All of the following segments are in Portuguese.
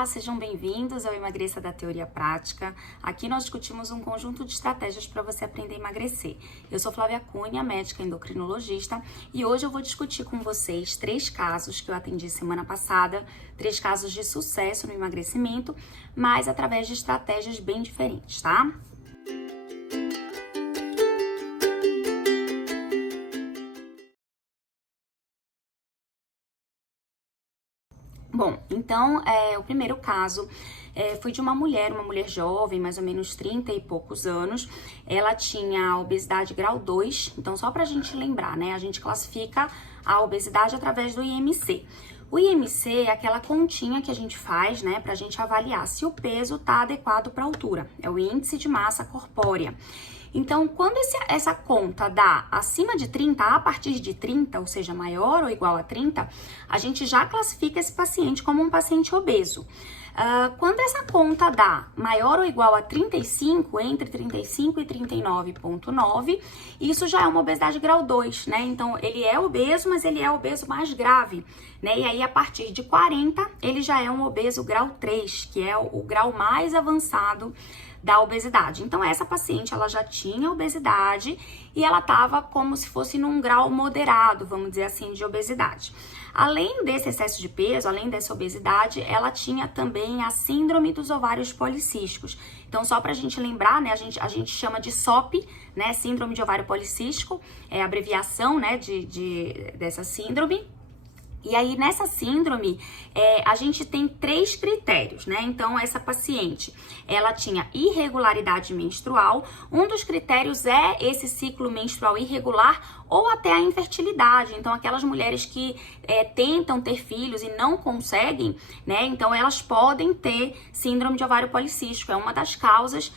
Olá, sejam bem-vindos ao Emagreça da Teoria Prática. Aqui nós discutimos um conjunto de estratégias para você aprender a emagrecer. Eu sou Flávia Cunha, médica endocrinologista, e hoje eu vou discutir com vocês 3 casos que eu atendi semana passada, 3 casos de sucesso no emagrecimento, mas através de estratégias bem diferentes, tá? Bom, então, o primeiro caso foi de uma mulher jovem, mais ou menos 30 e poucos anos. Ela tinha obesidade grau 2, então só pra gente lembrar, né? A gente classifica a obesidade através do IMC. O IMC é aquela continha que a gente faz, né, pra gente avaliar se o peso tá adequado pra altura. É o índice de massa corpórea. Então, quando essa conta dá acima de 30, a partir de 30, ou seja, maior ou igual a 30, a gente já classifica esse paciente como um paciente obeso. Quando essa conta dá maior ou igual a 35, entre 35 e 39,9, isso já é uma obesidade grau 2, né? Então, ele é obeso, mas ele é obeso mais grave, né? E aí, a partir de 40, ele já é um obeso grau 3, que é o grau mais avançado da obesidade. Então, essa paciente, ela já tinha obesidade e ela estava como se fosse num grau moderado, vamos dizer assim, de obesidade. Além desse excesso de peso, além dessa obesidade, ela tinha também a síndrome dos ovários policísticos. Então, só pra gente lembrar, né, a gente chama de SOP, né, síndrome de ovário policístico, é a abreviação, né, dessa síndrome. E aí, nessa síndrome, a gente tem 3 critérios, né? Então, essa paciente, ela tinha irregularidade menstrual. Um dos critérios é esse ciclo menstrual irregular ou até a infertilidade. Então, aquelas mulheres que tentam ter filhos e não conseguem, né? Então, elas podem ter síndrome de ovário policístico. É uma das causas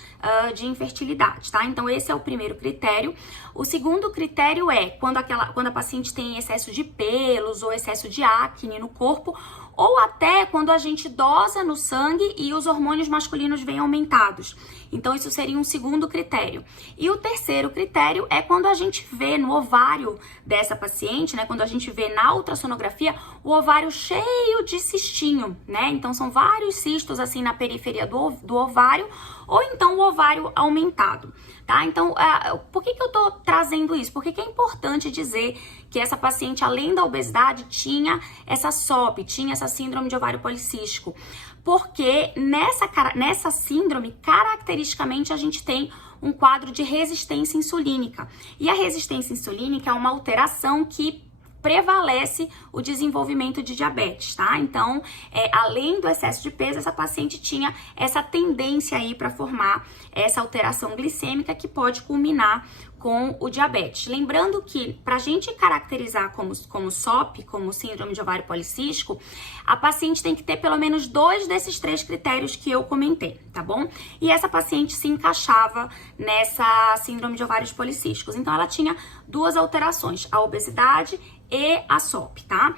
de infertilidade, tá? Então, esse é o primeiro critério. O segundo critério é quando a paciente tem excesso de pelos ou excesso de acne no corpo, ou até quando a gente dosa no sangue e os hormônios masculinos vêm aumentados. Então, isso seria um segundo critério. E o terceiro critério é quando a gente vê no ovário dessa paciente, né? Quando a gente vê na ultrassonografia o ovário cheio de cistinho, né? Então, são vários cistos assim na periferia do ovário, ou então o ovário aumentado, tá? Então, por que eu tô trazendo isso? Porque é importante dizer que essa paciente, além da obesidade, tinha essa SOP, tinha essa síndrome de ovário policístico. Porque nessa síndrome, caracteristicamente, a gente tem um quadro de resistência insulínica. E a resistência insulínica é uma alteração que prevalece o desenvolvimento de diabetes, tá? Então, além do excesso de peso, essa paciente tinha essa tendência aí para formar essa alteração glicêmica que pode culminar com o diabetes. Lembrando que, para a gente caracterizar como SOP, como síndrome de ovário policístico, a paciente tem que ter pelo menos 2 desses 3 critérios que eu comentei, tá bom? E essa paciente se encaixava nessa síndrome de ovários policísticos. Então, ela tinha 2 alterações, a obesidade e a SOP, tá?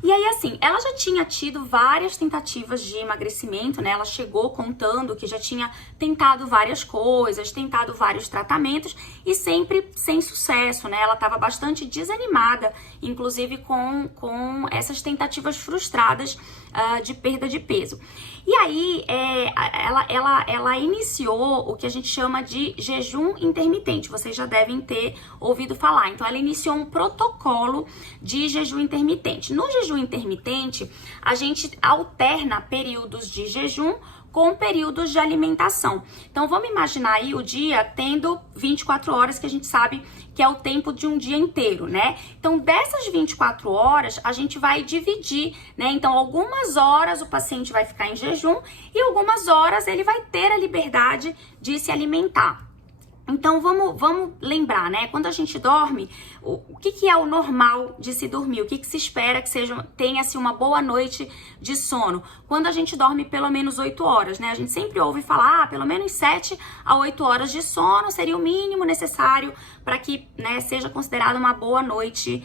E aí, assim, ela já tinha tido várias tentativas de emagrecimento, né? Ela chegou contando que já tinha tentado várias coisas, tentado vários tratamentos e sempre sem sucesso, né? Ela estava bastante desanimada, inclusive com essas tentativas frustradas de perda de peso. E aí, ela iniciou o que a gente chama de jejum intermitente. Vocês já devem ter ouvido falar. Então, ela iniciou um protocolo de jejum intermitente. No jejum intermitente, a gente alterna períodos de jejum com períodos de alimentação. Então, vamos imaginar aí o dia tendo 24 horas, que a gente sabe que é o tempo de um dia inteiro, né? Então, dessas 24 horas, a gente vai dividir, né? Então, algumas horas o paciente vai ficar em jejum e algumas horas ele vai ter a liberdade de se alimentar. Então, vamos lembrar, né? Quando a gente dorme, o que é o normal de se dormir? O que se espera que tenha-se uma boa noite de sono? Quando a gente dorme pelo menos 8 horas, né? A gente sempre ouve falar, pelo menos 7 a 8 horas de sono seria o mínimo necessário para que, né, seja considerada uma boa noite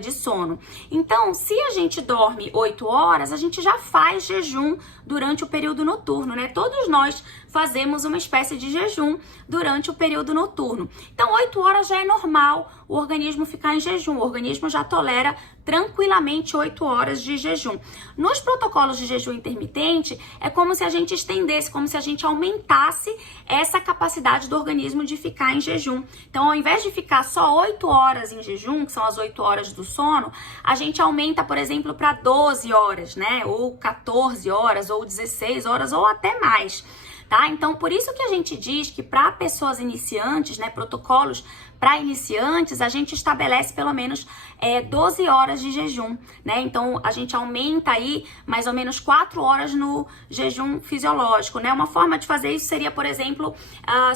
de sono. Então, se a gente dorme 8 horas, a gente já faz jejum durante o período noturno, né? Todos nós fazemos uma espécie de jejum durante o período período noturno. Então, 8 horas já é normal o organismo ficar em jejum. O organismo já tolera tranquilamente 8 horas de jejum. Nos protocolos de jejum intermitente, é como se a gente estendesse, como se a gente aumentasse essa capacidade do organismo de ficar em jejum. Então, ao invés de ficar só 8 horas em jejum, que são as 8 horas do sono, a gente aumenta, por exemplo, para 12 horas, né? Ou 14 horas, ou 16 horas, ou até mais. Tá? Então, por isso que a gente diz que para pessoas iniciantes, né, protocolos para iniciantes, a gente estabelece pelo menos 12 horas de jejum, né? Então, a gente aumenta aí mais ou menos 4 horas no jejum fisiológico, né? Uma forma de fazer isso seria, por exemplo,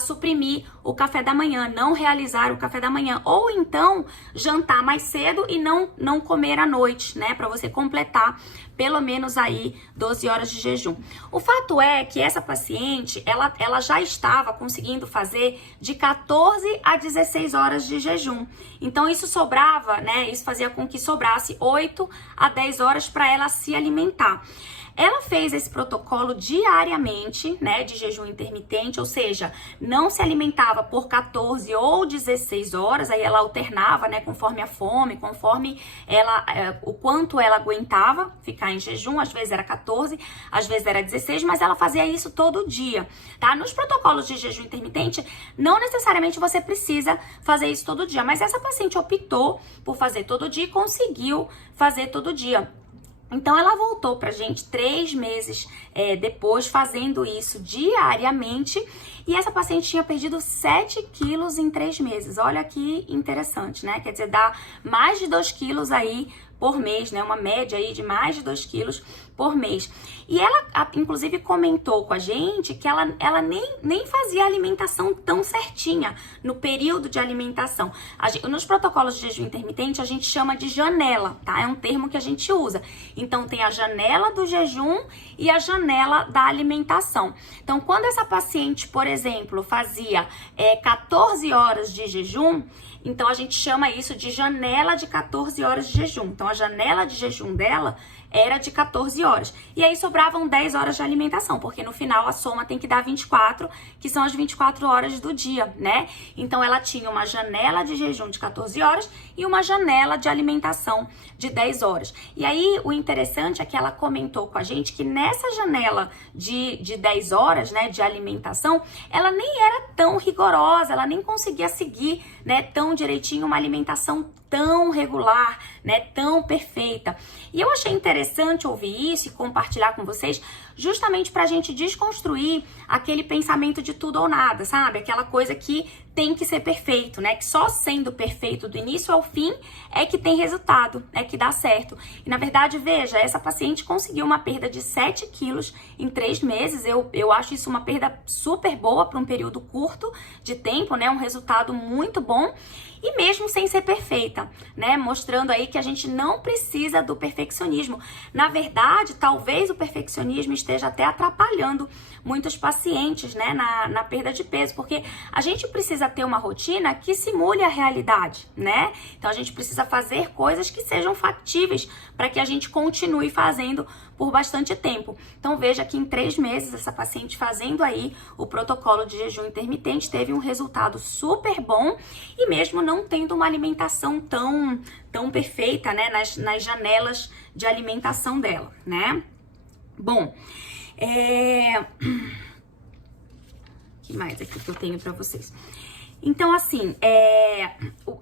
suprimir o café da manhã, não realizar o café da manhã, ou então jantar mais cedo e não comer à noite, né? Para você completar pelo menos aí 12 horas de jejum. O fato é que essa paciente, ela já estava conseguindo fazer de 14 a 16 horas de jejum. Então isso sobrava, né? Isso fazia com que sobrasse 8 a 10 horas para ela se alimentar. Ela fez esse protocolo diariamente, né, de jejum intermitente, ou seja, não se alimentava por 14 ou 16 horas, aí ela alternava, né, conforme a fome, conforme o quanto ela aguentava ficar em jejum, às vezes era 14, às vezes era 16, mas ela fazia isso todo dia, tá? Nos protocolos de jejum intermitente, não necessariamente você precisa fazer isso todo dia, mas essa paciente optou por fazer todo dia e conseguiu fazer todo dia. Então, ela voltou pra gente 3 meses depois, fazendo isso diariamente. E essa paciente tinha perdido 7 quilos em 3 meses. Olha que interessante, né? Quer dizer, dá mais de 2 quilos aí por mês, né? Uma média aí de mais de 2 quilos por mês. E ela, inclusive, comentou com a gente que ela nem fazia alimentação tão certinha no período de alimentação. Nos protocolos de jejum intermitente, a gente chama de janela, tá? É um termo que a gente usa. Então, tem a janela do jejum e a janela da alimentação. Então, quando essa paciente, por exemplo, fazia 14 horas de jejum, então a gente chama isso de janela de 14 horas de jejum. Então, a janela de jejum dela era de 14 horas. E aí sobravam 10 horas de alimentação, porque no final a soma tem que dar 24, que são as 24 horas do dia, né? Então ela tinha uma janela de jejum de 14 horas e uma janela de alimentação de 10 horas. E aí o interessante é que ela comentou com a gente que nessa janela de 10 horas, né, de alimentação, ela nem era tão rigorosa, ela nem conseguia seguir, né, tão direitinho uma alimentação tão regular, né, tão perfeita. E eu achei interessante ouvir isso e compartilhar com vocês, justamente pra gente desconstruir aquele pensamento de tudo ou nada, sabe? Aquela coisa que tem que ser perfeito, né? Que só sendo perfeito do início ao fim é que tem resultado, é que dá certo. E na verdade, veja, essa paciente conseguiu uma perda de 7 quilos em 3 meses. Eu acho isso uma perda super boa para um período curto de tempo, né? Um resultado muito bom. E mesmo sem ser perfeita, né? Mostrando aí que a gente não precisa do perfeccionismo. Na verdade, talvez o perfeccionismo esteja até atrapalhando muitos pacientes, né? Na perda de peso, porque a gente precisa ter uma rotina que simule a realidade, né? Então a gente precisa fazer coisas que sejam factíveis para que a gente continue fazendo por bastante tempo. Então veja que em 3 meses essa paciente fazendo aí o protocolo de jejum intermitente teve um resultado super bom e mesmo não tendo uma alimentação tão perfeita, né, nas janelas de alimentação dela, né? Bom, que mais aqui que eu tenho para vocês? Então, assim,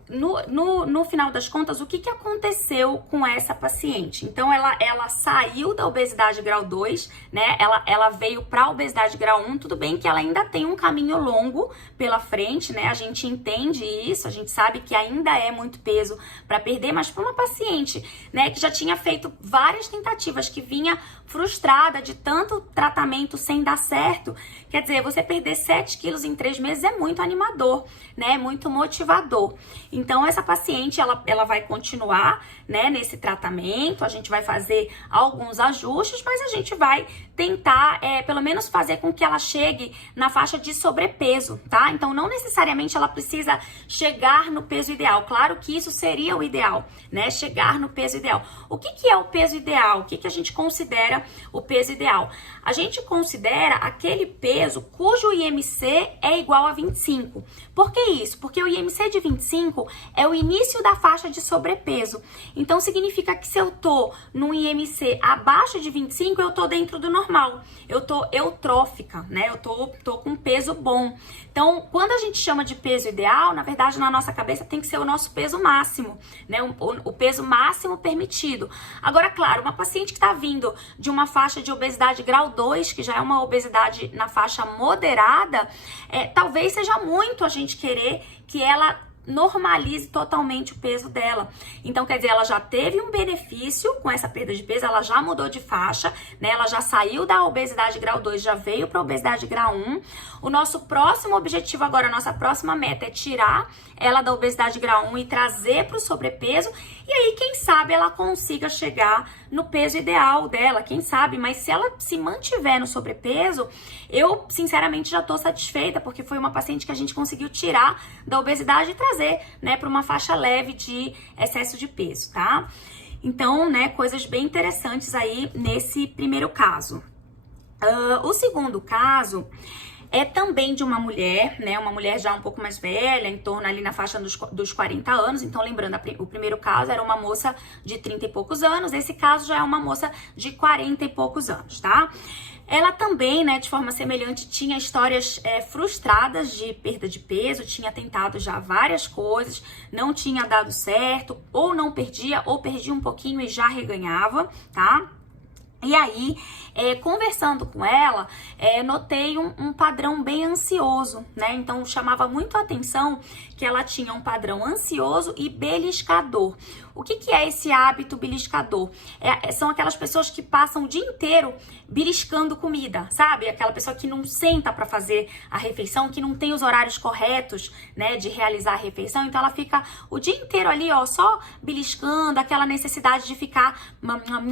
no final das contas, o que aconteceu com essa paciente? Então, ela saiu da obesidade grau 2, né? Ela veio para a obesidade grau 1, tudo bem que ela ainda tem um caminho longo pela frente, né? A gente entende isso, a gente sabe que ainda é muito peso para perder, mas para uma paciente, né, que já tinha feito várias tentativas, que vinha frustrada de tanto tratamento sem dar certo, quer dizer, você perder 7 quilos em 3 meses é muito animador, né? Muito motivador. Então, essa paciente, ela vai continuar, né, nesse tratamento, a gente vai fazer alguns ajustes, mas a gente vai tentar, pelo menos fazer com que ela chegue na faixa de sobrepeso, tá? Então, não necessariamente ela precisa chegar no peso ideal. Claro que isso seria o ideal, né? Chegar no peso ideal. O que é o peso ideal? O que a gente considera o peso ideal? A gente considera aquele peso cujo IMC é igual a 25. Por que isso? Porque o IMC de 25 é o início da faixa de sobrepeso. Então, significa que se eu tô num IMC abaixo de 25, eu tô dentro do normal. Eu tô eutrófica, né? Eu tô com peso bom. Então, quando a gente chama de peso ideal, na verdade, na nossa cabeça tem que ser o nosso peso máximo, né? O peso máximo permitido. Agora, claro, uma paciente que tá vindo de uma faixa de obesidade grau 2, que já é uma obesidade na faixa moderada, talvez seja muito a gente querer que ela normalize totalmente o peso dela. Então, quer dizer, ela já teve um benefício com essa perda de peso, ela já mudou de faixa, né? Ela já saiu da obesidade grau 2, já veio para obesidade grau 1. O nosso próximo objetivo agora, a nossa próxima meta é tirar ela da obesidade grau 1 e trazer para o sobrepeso. E aí, quem sabe ela consiga chegar no peso ideal dela, quem sabe? Mas se ela se mantiver no sobrepeso, eu, sinceramente, já tô satisfeita, porque foi uma paciente que a gente conseguiu tirar da obesidade e trazer, né, para uma faixa leve de excesso de peso, tá? Então, né, coisas bem interessantes aí nesse primeiro caso. O segundo caso é também de uma mulher, né? Uma mulher já um pouco mais velha, em torno ali na faixa dos 40 anos. Então, lembrando, o primeiro caso era uma moça de 30 e poucos anos. Esse caso já é uma moça de 40 e poucos anos, tá? Ela também, né, de forma semelhante, tinha histórias frustradas de perda de peso, tinha tentado já várias coisas, não tinha dado certo, ou não perdia, ou perdia um pouquinho e já reganhava, tá? E aí, conversando com ela, notei um padrão bem ansioso, né? Então, chamava muito a atenção que ela tinha um padrão ansioso e beliscador. O que é esse hábito beliscador? São aquelas pessoas que passam o dia inteiro beliscando comida, sabe? Aquela pessoa que não senta para fazer a refeição, que não tem os horários corretos, né, de realizar a refeição. Então, ela fica o dia inteiro ali, ó, só beliscando, aquela necessidade de ficar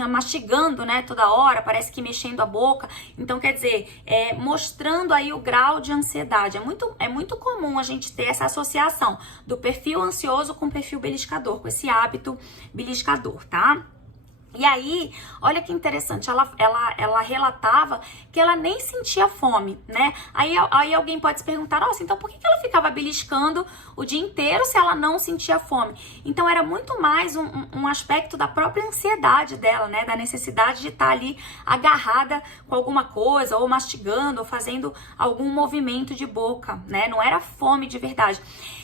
mastigando, né, toda hora, parece que mexendo a boca. Então, quer dizer, mostrando aí o grau de ansiedade. É muito comum a gente ter essa associação do perfil ansioso com o perfil beliscador, com esse hábito beliscador, tá? E aí, olha que interessante, ela relatava que ela nem sentia fome, né? Aí alguém pode se perguntar, nossa, então por que ela ficava beliscando o dia inteiro se ela não sentia fome? Então era muito mais um aspecto da própria ansiedade dela, né? Da necessidade de estar ali agarrada com alguma coisa, ou mastigando, ou fazendo algum movimento de boca, né? Não era fome de verdade.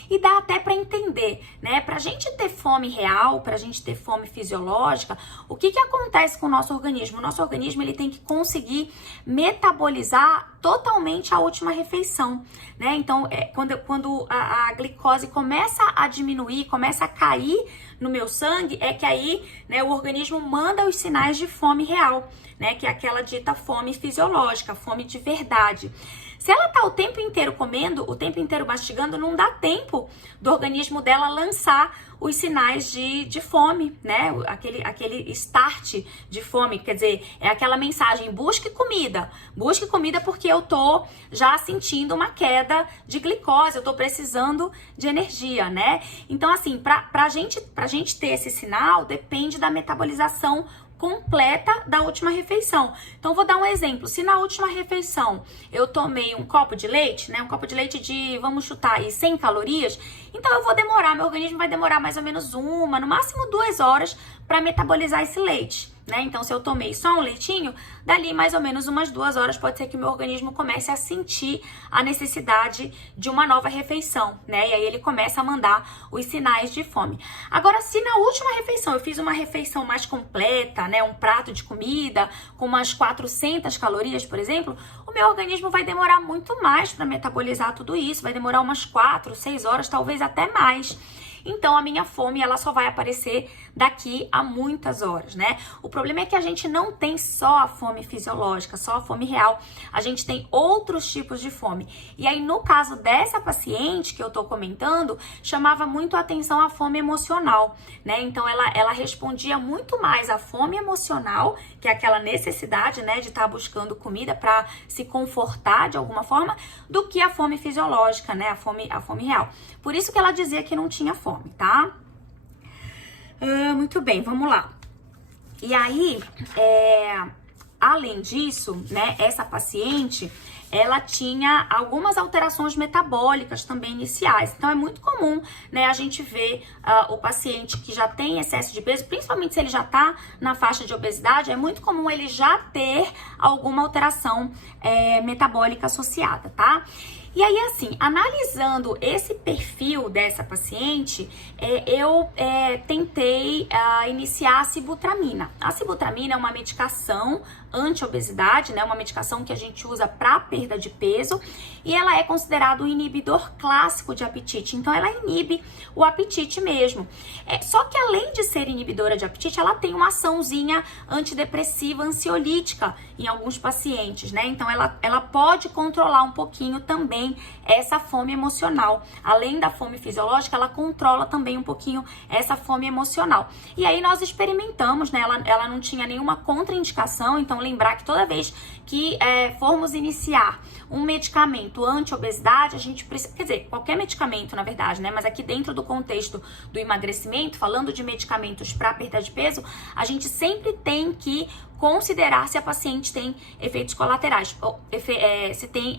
E dá até para entender, né? Pra gente ter fome real, pra gente ter fome fisiológica, o que acontece com o nosso organismo? O nosso organismo, ele tem que conseguir metabolizar totalmente a última refeição, né? Então, quando a glicose começa a diminuir, começa a cair no meu sangue, é que aí, né, o organismo manda os sinais de fome real, né? Que é aquela dita fome fisiológica, fome de verdade. Se ela tá o tempo inteiro comendo, o tempo inteiro mastigando, não dá tempo do organismo dela lançar os sinais de fome, né? Aquele start de fome, quer dizer, é aquela mensagem, busque comida porque eu tô já sentindo uma queda de glicose, eu tô precisando de energia, né? Então, assim, pra gente ter esse sinal, depende da metabolização completa da última refeição. Então, vou dar um exemplo. Se na última refeição eu tomei um copo de leite, né? Um copo de leite de, vamos chutar aí, 100 calorias, então eu vou demorar, meu organismo vai demorar mais ou menos no máximo 2 horas para metabolizar esse leite, né? Então, se eu tomei só um leitinho, dali mais ou menos umas 2 horas pode ser que o meu organismo comece a sentir a necessidade de uma nova refeição, né? E aí ele começa a mandar os sinais de fome. Agora, se na última refeição eu fiz uma refeição mais completa, né? Um prato de comida com umas 400 calorias, por exemplo, o meu organismo vai demorar muito mais para metabolizar tudo isso, vai demorar umas 4, 6 horas, talvez até mais. Então, a minha fome, ela só vai aparecer daqui a muitas horas, né? O problema é que a gente não tem só a fome fisiológica, só a fome real. A gente tem outros tipos de fome. E aí, no caso dessa paciente que eu tô comentando, chamava muito a atenção a fome emocional, né? Então, ela respondia muito mais à fome emocional, que é aquela necessidade, né, de estar buscando comida para se confortar de alguma forma, do que a fome fisiológica, né? A fome real. Por isso que ela dizia que não tinha fome, tá? Muito bem, vamos lá. E aí, além disso, né, essa paciente, ela tinha algumas alterações metabólicas também iniciais. Então, é muito comum, né, a gente ver o paciente que já tem excesso de peso, principalmente se ele já está na faixa de obesidade, é muito comum ele já ter alguma alteração metabólica associada, tá? E aí, assim, analisando esse perfil dessa paciente, eu tentei iniciar a sibutramina. A sibutramina é uma medicação anti-obesidade, né? Uma medicação que a gente usa para perda de peso e ela é considerada um inibidor clássico de apetite. Então, ela inibe o apetite mesmo. Só que além de ser inibidora de apetite, ela tem uma açãozinha antidepressiva, ansiolítica em alguns pacientes, né? Então, ela pode controlar um pouquinho também essa fome emocional. Além da fome fisiológica, ela controla também um pouquinho essa fome emocional. E aí nós experimentamos, né? Ela não tinha nenhuma contraindicação, então lembrar que toda vez que formos iniciar um medicamento anti-obesidade, a gente precisa, quer dizer, qualquer medicamento, na verdade, né? Mas aqui dentro do contexto do emagrecimento, falando de medicamentos para perda de peso, a gente sempre tem que considerar se a paciente tem efeitos colaterais, ou, se tem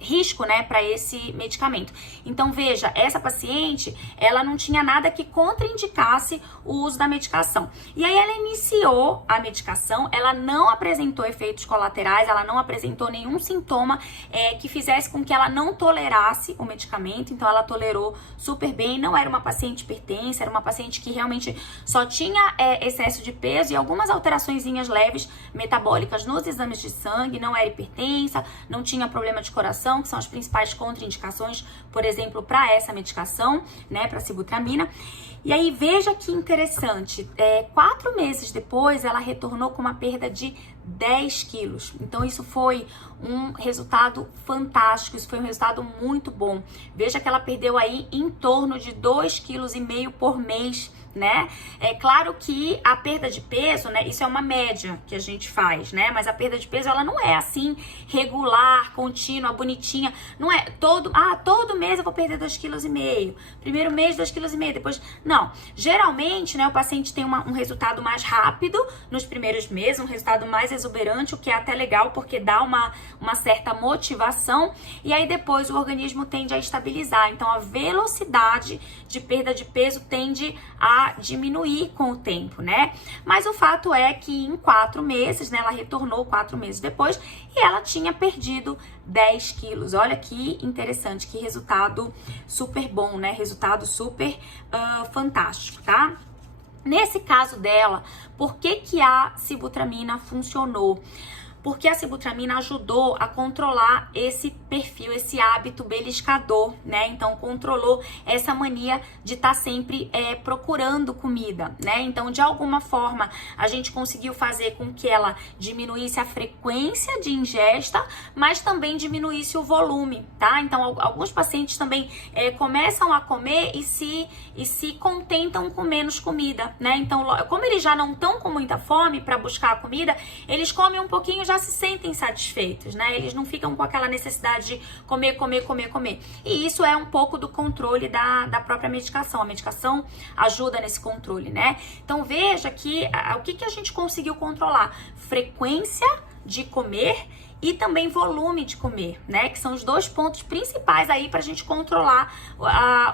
risco, né, para esse medicamento. Então, veja, essa paciente, ela não tinha nada que contraindicasse o uso da medicação. E aí ela iniciou a medicação, ela não apresentou efeitos colaterais, ela não apresentou nenhum sintoma que fizesse com que ela não tolerasse o medicamento, então ela tolerou super bem, não era uma paciente hipertensa, era uma paciente que realmente só tinha excesso de peso e algumas alteraçõezinhas leves metabólicas nos exames de sangue, não era hipertensa, não tinha problema de coração, que são as principais contraindicações, por exemplo, para essa medicação, né, para sibutramina. E aí, veja que interessante, 4 meses depois, ela retornou com uma perda de 10 quilos. Então, isso foi um resultado fantástico, isso foi um resultado muito bom. Veja que ela perdeu aí em torno de 2,5 quilos por mês, né? É claro que a perda de peso, né, isso é uma média que a gente faz, né? Mas a perda de peso, ela não é assim regular, contínua, bonitinha. Não é todo mês eu vou perder 2,5 quilos. Primeiro mês 2,5 quilos, depois não. Geralmente, né, o paciente tem um resultado mais rápido nos primeiros meses, um resultado mais exuberante, o que é até legal porque dá uma certa motivação e aí depois o organismo tende a estabilizar. Então a velocidade de perda de peso tende a diminuir com o tempo, né? Mas o fato é que em 4 meses, né, ela retornou 4 meses depois e ela tinha perdido 10 quilos. Olha que interessante, que resultado super bom, né? Resultado super fantástico, tá? Nesse caso dela, por que a sibutramina funcionou? Porque a sibutramina ajudou a controlar esse perfil, esse hábito beliscador, né? Então, controlou essa mania de estar sempre procurando comida, né? Então, de alguma forma, a gente conseguiu fazer com que ela diminuísse a frequência de ingesta, mas também diminuísse o volume, tá? Então, alguns pacientes também começam a comer e se contentam com menos comida, né? Então, como eles já não estão com muita fome para buscar a comida, eles comem um pouquinho e já se sentem satisfeitos, né? Eles não ficam com aquela necessidade de comer. E isso é um pouco do controle da própria medicação. A medicação ajuda nesse controle, né? Então veja que o que a gente conseguiu controlar? Frequência de comer e também volume de comer, né? Que são os 2 pontos principais aí pra gente controlar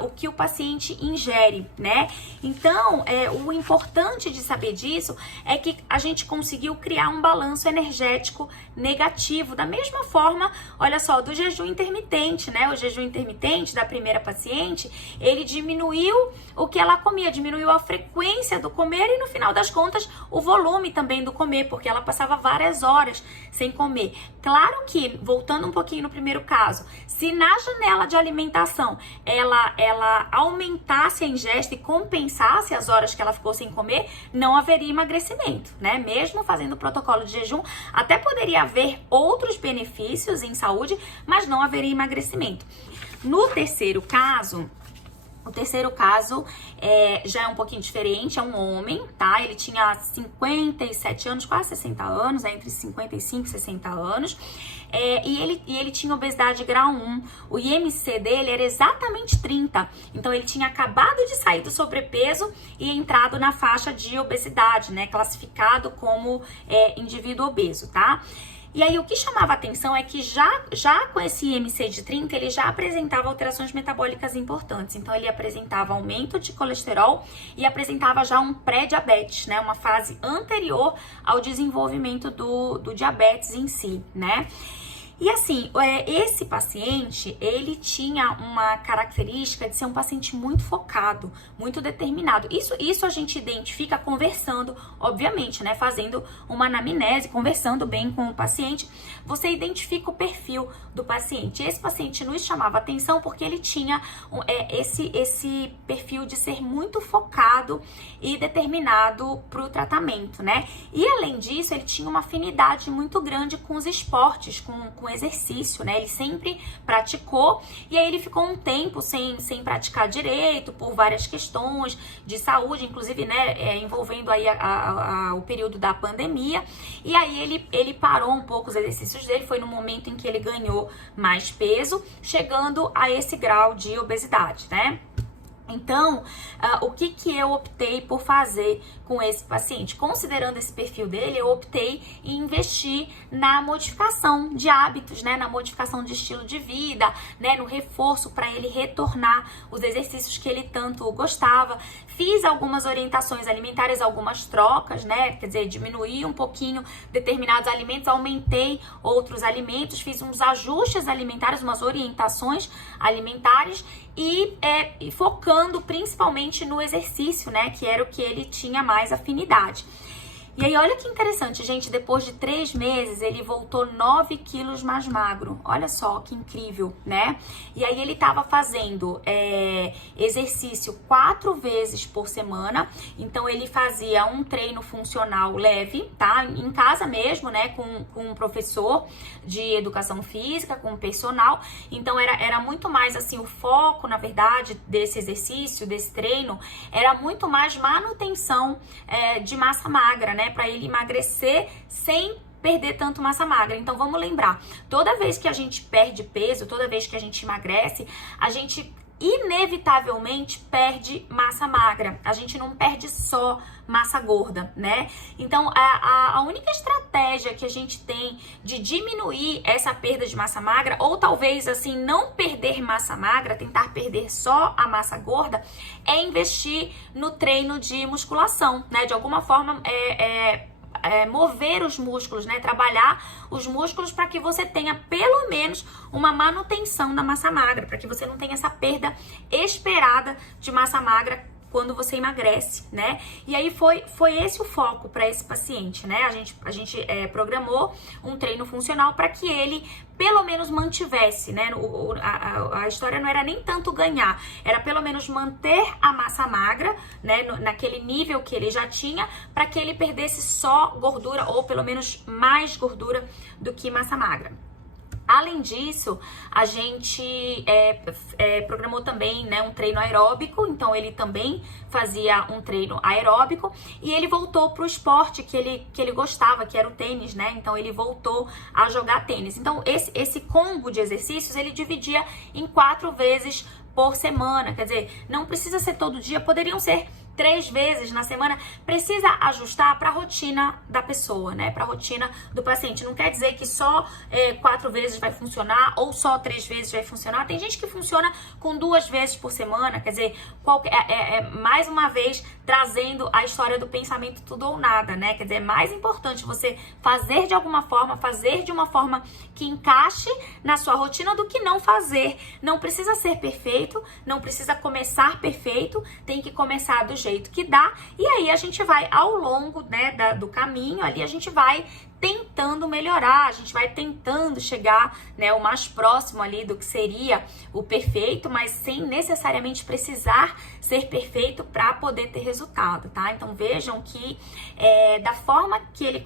o que o paciente ingere, né? Então, o importante de saber disso é que a gente conseguiu criar um balanço energético negativo. Da mesma forma, olha só, do jejum intermitente, né? O jejum intermitente da primeira paciente, ele diminuiu o que ela comia, diminuiu a frequência do comer e no final das contas o volume também do comer, porque ela passava várias horas sem comer. Claro que, voltando um pouquinho no primeiro caso, se na janela de alimentação ela aumentasse a ingesta e compensasse as horas que ela ficou sem comer, não haveria emagrecimento, né? Mesmo fazendo o protocolo de jejum, até poderia haver outros benefícios em saúde, mas não haveria emagrecimento. No terceiro caso, já é um pouquinho diferente, é um homem, tá? Ele tinha 57 anos, quase 60 anos, entre 55 e 60 anos. E ele tinha obesidade grau 1, o IMC dele era exatamente 30, então ele tinha acabado de sair do sobrepeso e entrado na faixa de obesidade, né? Classificado como indivíduo obeso, tá? E aí o que chamava atenção é que já com esse IMC de 30, ele já apresentava alterações metabólicas importantes. Então ele apresentava aumento de colesterol e apresentava já um pré-diabetes, né? Uma fase anterior ao desenvolvimento do diabetes em si, né? E assim, esse paciente, ele tinha uma característica de ser um paciente muito focado, muito determinado. Isso a gente identifica conversando, obviamente, né? Fazendo uma anamnese, conversando bem com o paciente, você identifica o perfil do paciente. Esse paciente nos chamava atenção porque ele tinha esse perfil de ser muito focado e determinado para o tratamento, né? E além disso, ele tinha uma afinidade muito grande com os esportes, com exercício, né? Ele sempre praticou e aí ele ficou um tempo sem praticar direito por várias questões de saúde, inclusive, né, envolvendo aí o período da pandemia. E aí ele parou um pouco os exercícios dele, foi no momento em que ele ganhou mais peso, chegando a esse grau de obesidade, né? Então, o que eu optei por fazer com esse paciente? Considerando esse perfil dele, eu optei em investir na modificação de hábitos, né? Na modificação de estilo de vida, né? No reforço para ele retornar os exercícios que ele tanto gostava. Fiz algumas orientações alimentares, algumas trocas, né? Quer dizer, diminuí um pouquinho determinados alimentos, aumentei outros alimentos, fiz uns ajustes alimentares, umas orientações alimentares e focando principalmente no exercício, né? Que era o que ele tinha mais afinidade. E aí, olha que interessante, gente, depois de 3 meses, ele voltou 9 quilos mais magro. Olha só que incrível, né? E aí, ele tava fazendo exercício 4 vezes por semana. Então, ele fazia um treino funcional leve, tá? Em casa mesmo, né? Com um professor de educação física, com um personal. Então, era muito mais, assim, o foco, na verdade, desse exercício, desse treino, era muito mais manutenção de massa magra, né? Para ele emagrecer sem perder tanto massa magra. Então vamos lembrar, toda vez que a gente perde peso, toda vez que a gente emagrece, a gente inevitavelmente perde massa magra. A gente não perde só massa gorda, né? Então a única estratégia que a gente tem de diminuir essa perda de massa magra, ou talvez assim não perder massa magra, tentar perder só a massa gorda, é investir no treino de musculação, né? De alguma forma mover os músculos, né? Trabalhar os músculos para que você tenha pelo menos uma manutenção da massa magra, para que você não tenha essa perda esperada de massa magra quando você emagrece, né? E aí foi esse o foco para esse paciente, né? A gente programou um treino funcional para que ele pelo menos mantivesse, né? A história não era nem tanto ganhar, era pelo menos manter a massa magra, né? Naquele nível que ele já tinha, para que ele perdesse só gordura, ou pelo menos mais gordura do que massa magra. Além disso, a gente programou também, né, um treino aeróbico, então ele também fazia um treino aeróbico e ele voltou para o esporte que ele gostava, que era o tênis, né? Então ele voltou a jogar tênis. Então esse combo de exercícios ele dividia em 4 vezes por semana, quer dizer, não precisa ser todo dia, poderiam ser 3 vezes na semana, precisa ajustar para a rotina da pessoa, né? Para a rotina do paciente. Não quer dizer que só 4 vezes vai funcionar ou só 3 vezes vai funcionar. Tem gente que funciona com 2 vezes por semana, quer dizer, mais uma vez trazendo a história do pensamento tudo ou nada, né? Quer dizer, é mais importante você fazer de alguma forma, fazer de uma forma que encaixe na sua rotina do que não fazer. Não precisa ser perfeito, não precisa começar perfeito, tem que começar do jeito que dá, e aí a gente vai ao longo, né, do caminho ali, a gente vai tentando melhorar, a gente vai tentando chegar, né, o mais próximo ali do que seria o perfeito, mas sem necessariamente precisar ser perfeito para poder ter resultado, tá? Então vejam que da forma que ele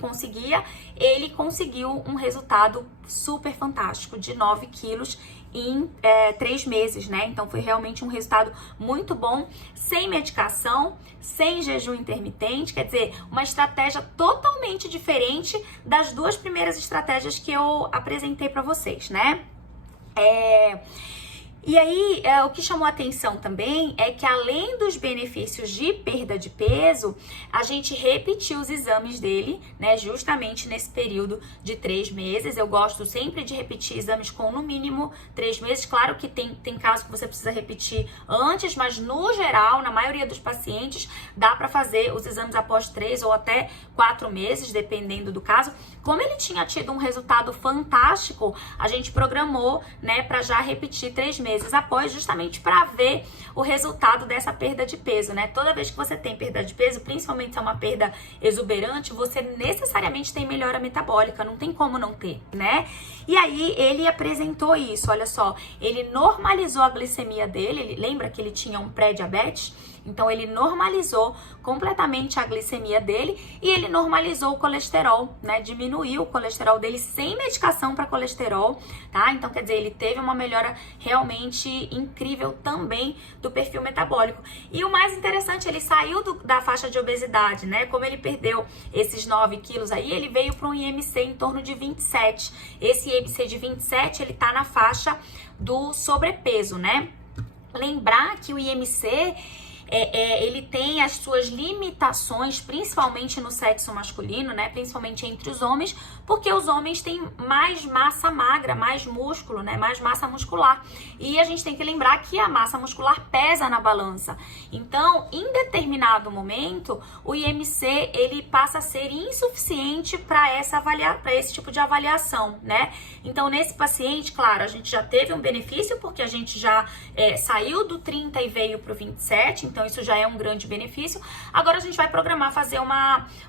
conseguiu um resultado super fantástico de 9 quilos em 3 meses, né? Então foi realmente um resultado muito bom, sem medicação, sem jejum intermitente, quer dizer, uma estratégia totalmente diferente das 2 primeiras estratégias que eu apresentei para vocês, né? E aí, o que chamou atenção também é que além dos benefícios de perda de peso, a gente repetiu os exames dele, né, justamente nesse período de 3 meses. Eu gosto sempre de repetir exames com no mínimo 3 meses. Claro que tem casos que você precisa repetir antes, mas no geral, na maioria dos pacientes, dá para fazer os exames após 3 ou até 4 meses, dependendo do caso. Como ele tinha tido um resultado fantástico, a gente programou, né, para já repetir 3 meses após, justamente para ver o resultado dessa perda de peso, né? Toda vez que você tem perda de peso, principalmente se é uma perda exuberante, você necessariamente tem melhora metabólica, não tem como não ter, né? E aí ele apresentou isso, olha só, ele normalizou a glicemia dele, ele lembra que ele tinha um pré-diabetes? Então ele normalizou completamente a glicemia dele e ele normalizou o colesterol, né? Diminuiu o colesterol dele sem medicação para colesterol, tá? Então quer dizer, ele teve uma melhora realmente incrível também do perfil metabólico. E o mais interessante, ele saiu da faixa de obesidade, né? Como ele perdeu esses 9 quilos aí, ele veio para um IMC em torno de 27. Esse IMC de 27, ele tá na faixa do sobrepeso, né? Lembrar que o IMC ele tem as suas limitações, principalmente no sexo masculino, né? Principalmente entre os homens, porque os homens têm mais massa magra, mais músculo, né? Mais massa muscular. E a gente tem que lembrar que a massa muscular pesa na balança. Então, em determinado momento, o IMC ele passa a ser insuficiente para esse tipo de avaliação, né? Então, nesse paciente, claro, a gente já teve um benefício, porque a gente já saiu do 30 e veio para o 27, então isso já é um grande benefício. Agora a gente vai programar fazer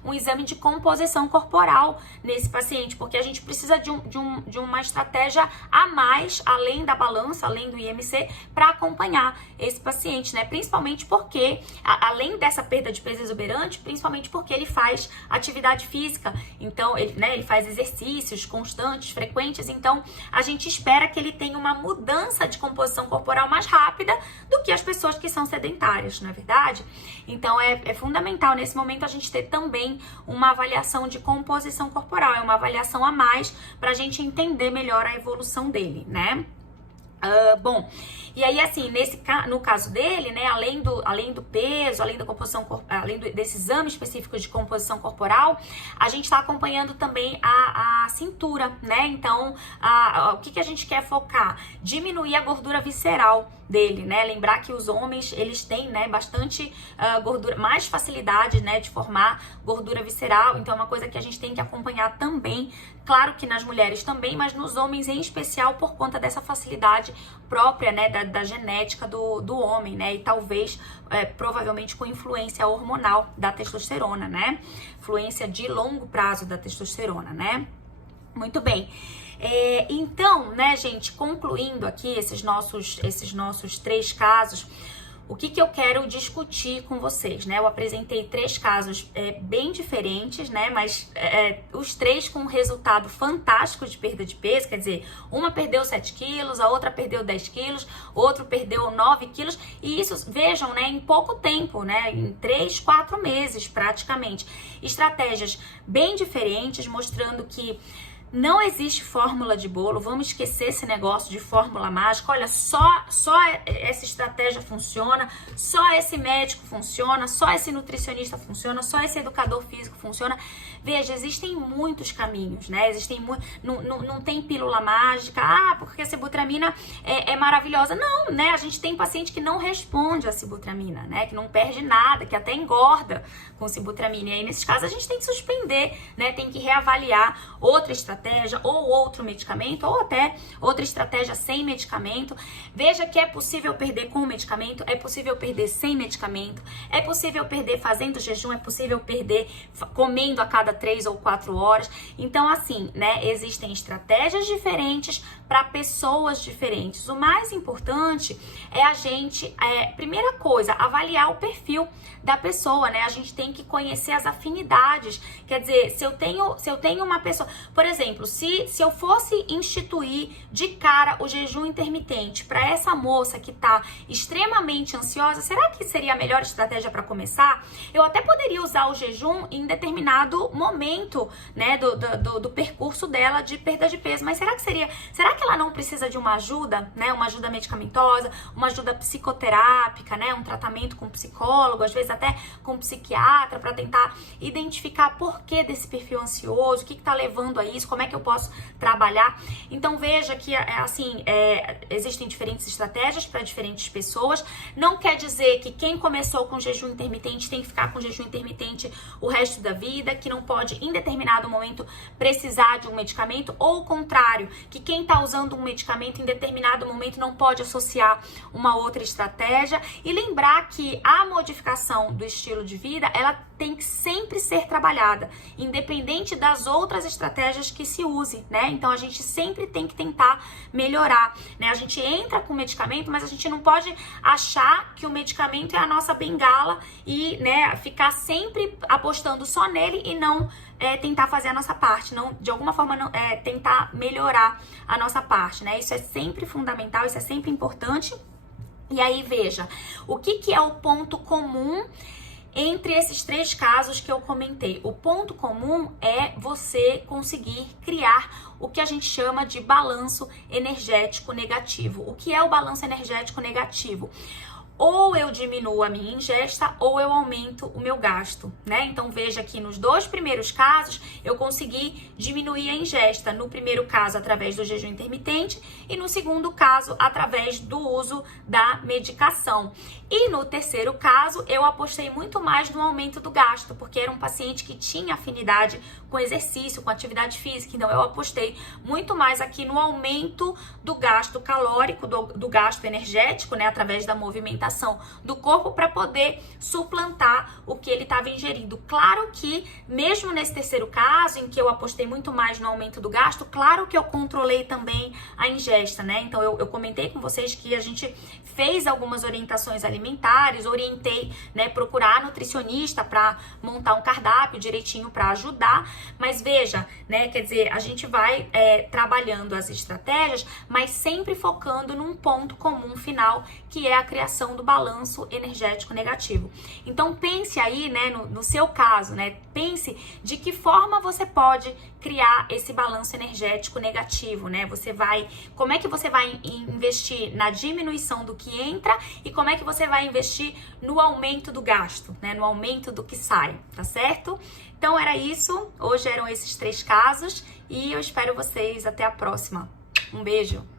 um exame de composição corporal nesse paciente, porque a gente precisa de uma estratégia a mais, além da balança, além do IMC, para acompanhar esse paciente, né? Principalmente porque, além dessa perda de peso exuberante, principalmente porque ele faz atividade física, então ele faz exercícios constantes, frequentes, então a gente espera que ele tenha uma mudança de composição corporal mais rápida do que as pessoas que são sedentárias, não é verdade? Então é fundamental nesse momento a gente ter também uma avaliação de composição corporal, é uma avaliação a mais para a gente entender melhor a evolução dele, né? Bom, e aí assim, no caso dele, né, além do peso, além da composição, desse exame específico de composição corporal, a gente está acompanhando também a cintura, né? Então, o que a gente quer focar? Diminuir a gordura visceral dele, né? Lembrar que os homens, eles têm, né, bastante gordura, mais facilidade, né, de formar gordura visceral, então é uma coisa que a gente tem que acompanhar também, claro que nas mulheres também, mas nos homens em especial por conta dessa facilidade própria, né, da genética do homem, né, e talvez, provavelmente com influência hormonal da testosterona, né, influência de longo prazo da testosterona, né. Muito bem. Então, né, gente, concluindo aqui esses nossos 3 casos, o que eu quero discutir com vocês, né? Eu apresentei 3 casos bem diferentes, né? Mas os 3 com um resultado fantástico de perda de peso, quer dizer, uma perdeu 7 quilos, a outra perdeu 10 quilos, outro perdeu 9 quilos, e isso, vejam, né, em pouco tempo, né? Em 3, 4 meses, praticamente. Estratégias bem diferentes, mostrando que não existe fórmula de bolo, vamos esquecer esse negócio de fórmula mágica. Olha, só essa estratégia funciona, só esse médico funciona, só esse nutricionista funciona, só esse educador físico funciona. Veja, existem muitos caminhos, né? Não tem pílula mágica, porque a sibutramina é maravilhosa. Não, né? A gente tem paciente que não responde à sibutramina, né? Que não perde nada, que até engorda com sibutramina. E aí, nesses casos, a gente tem que suspender, né? Tem que reavaliar outra estratégia ou outro medicamento, ou até outra estratégia sem medicamento. Veja que é possível perder com medicamento, é possível perder sem medicamento, é possível perder fazendo jejum, é possível perder comendo a cada 3 ou 4 horas. Então, assim, né, existem estratégias diferentes para pessoas diferentes. O mais importante é a gente, primeira coisa, avaliar o perfil da pessoa, né? A gente tem que conhecer as afinidades. Quer dizer, se eu tenho uma pessoa, por exemplo, exemplo, se eu fosse instituir de cara o jejum intermitente para essa moça que tá extremamente ansiosa, será que seria a melhor estratégia para começar? Eu até poderia usar o jejum em determinado momento, né, do percurso dela de perda de peso, mas será que ela não precisa de uma ajuda, né, uma ajuda medicamentosa, uma ajuda psicoterápica, né, um tratamento com psicólogo, às vezes até com psiquiatra, para tentar identificar por que desse perfil ansioso, o que tá levando a isso, como é que eu posso trabalhar? Então veja que, assim, existem diferentes estratégias para diferentes pessoas. Não quer dizer que quem começou com jejum intermitente tem que ficar com jejum intermitente o resto da vida, que não pode em determinado momento precisar de um medicamento, ou o contrário, que quem está usando um medicamento em determinado momento não pode associar uma outra estratégia. E lembrar que a modificação do estilo de vida, ela tem que sempre ser trabalhada, independente das outras estratégias que se use, né? Então a gente sempre tem que tentar melhorar, né? A gente entra com medicamento, mas a gente não pode achar que o medicamento é a nossa bengala e, né, ficar sempre apostando só nele e não tentar fazer a nossa parte, não, de alguma forma não, tentar melhorar a nossa parte, né? Isso é sempre fundamental, isso é sempre importante. E aí veja, o que é o ponto comum entre esses três casos que eu comentei? O ponto comum é você conseguir criar o que a gente chama de balanço energético negativo. O que é o balanço energético negativo? Ou eu diminuo a minha ingesta ou eu aumento o meu gasto, né? Então veja que nos dois primeiros casos eu consegui diminuir a ingesta. No primeiro caso através do jejum intermitente e no segundo caso através do uso da medicação. E no terceiro caso eu apostei muito mais no aumento do gasto, porque era um paciente que tinha afinidade com exercício, com atividade física. Então eu apostei muito mais aqui no aumento do gasto calórico, do gasto energético, né? Através da movimentação do corpo para poder suplantar o que ele estava ingerindo. Claro que, mesmo nesse terceiro caso, em que eu apostei muito mais no aumento do gasto, claro que eu controlei também a ingesta, né? Então, eu comentei com vocês que a gente fez algumas orientações alimentares, orientei, né, procurar nutricionista para montar um cardápio direitinho para ajudar, mas veja, né, quer dizer, a gente vai trabalhando as estratégias, mas sempre focando num ponto comum final, que é a criação do balanço energético negativo. Então pense aí, né, no seu caso, né, pense de que forma você pode criar esse balanço energético negativo, né? Como é que você vai investir na diminuição do que entra e como é que você vai investir no aumento do gasto, né, no aumento do que sai, tá certo? Então era isso, hoje eram esses três casos e eu espero vocês até a próxima. Um beijo!